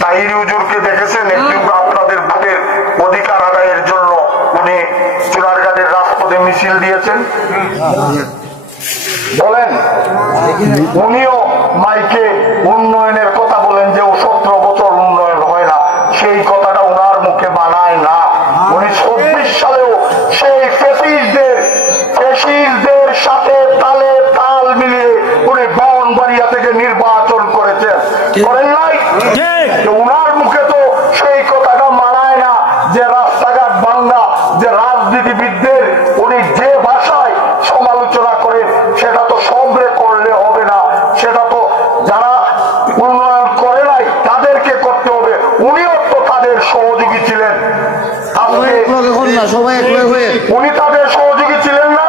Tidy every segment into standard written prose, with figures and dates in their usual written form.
তাহির হুজুরকে দেখেছেন একদিন আপনাদের ভোটের অধিকার আদায়ের জন্য উনি চুনারঘাটের রাজপথে মিছিল দিয়েছেন, বলেন উনিও মাইকে উন্নয়নের কথা বলেন যে 17 বছর উন্নয়ন হয় না, সেই কথাটা ওনার মুখে বানায় না। উনি 24 সালেও সেই ফ্যাসিস্টদের সাথে তালে তাল মিলিয়ে উনি ব্রাহ্মণবাড়িয়া থেকে নির্বাচন করেছেন, করেন নাই? উনার মুখে তো সেই কথাটা মানায় না যে রাস্তাঘাট ভাঙ্গা, যে রাজনীতিবিদদের উনি যে ভাষায় সমালোচনা করে সেটা তো সবরে করলে হবে না, সেটা তো যারা উন্নয়ন করে নাই তাদেরকে করতে হবে। উনিও তো তাদের সহযোগী ছিলেন, উনি তাদের সহযোগী ছিলেন না?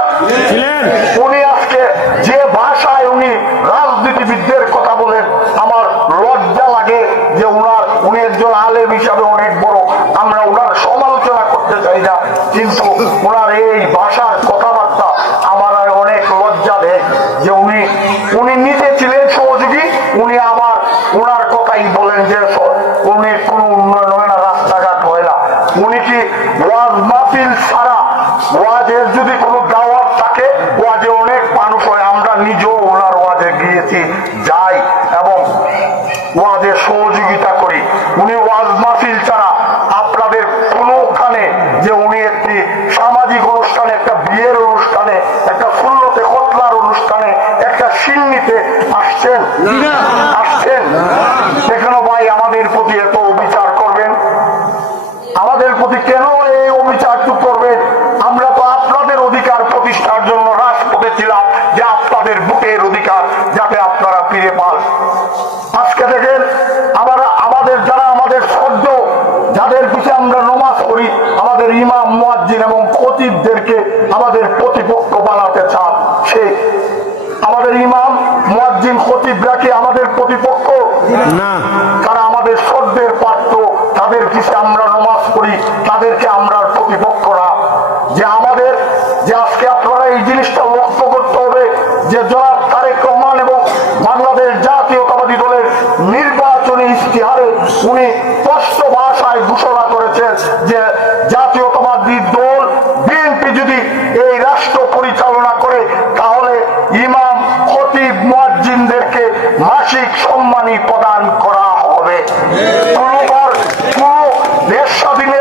উনি আজকে যে ভাষায় উনি রাজনীতিবিদদের কথা বলেন, আমার লজ্জা লাগে যে উনি একজন আলেম হিসাবে অনেক বড়, আমরা ওনার সমালোচনা করতে চাই না, কিন্তু ওনার এই ভাষার কথাবার্তা আমার অনেক লজ্জা দেয় যে উনি নিজে ছিলেন সহযোগী, উনি আবার ওনার কথাই বলেন যে উনি কোনো উন্নয়ন হয় না, রাস্তাঘাট হয় না। উনি কি ওয়াজ মাহফিল ছাড়া ওয়াজের যদি কোনো দাওয়াত থাকে, ওয়াজে অনেক মানুষ হয়, আমরা নিজেও ওনার ওয়াজে গিয়েছি, যাই এবং ওয়াজে সহযোগিতা করি। উনি ওয়াজ মাহফিল ছাড়া আপনাদের কোনোখানে যে উনি একটি সামাজিক অনুষ্ঠানে, একটা বিয়ের অনুষ্ঠানে, একটা ফুল্লতে কতলার অনুষ্ঠানে, একটা সিন্নিতে আসছেন? এখানে ভাই আমাদের প্রতি এত অবিচার করবেন, আমাদের প্রতি কেন এই অবিচারটুকু করবেন? আমরা তো আপনাদের অধিকার প্রতিষ্ঠার জন্য রাজপথে ছিলাম, যে আপনাদের বুকের অধিকার যাতে আপনারা ফিরে পান। আজকে দেখেন আমাদের যারা আমাদের সদ্য যাদের পিছিয়ে আমরা নমাজ করি, আমাদের ইমাম মুয়াজ্জিন এবং খতিবদেরকে আমাদের প্রতিপক্ষ বানাতে চান। সে আমাদের ইমাম মুয়াজ্জিন খতিবরা কি আমাদের প্রতিপক্ষ না? তারা আমাদের সদ্যের পাত্র, তাদের পিছিয়ে আমরা নমাজ করি, তাদেরকে আমরা প্রতিপক্ষ না। যে আজকে আপনারা এই জিনিসটা লক্ষ্য করতে হবে যে জনাব তারেক রহমান এবং বাংলাদেশ জাতীয়তাবাদী দলের নির্বাচনী ইশতেহারে উনি স্পষ্ট ভাষায় ঘোষণা করেছেন যে জাতীয়তাবাদী দল বিএনপি যদি এই রাষ্ট্র পরিচালনা করে, তাহলে ইমাম খতিব মুয়াজ্জিনদেরকে মাসিক সম্মানী প্রদান করা হবে। পুরো দেশ স্বাধীনের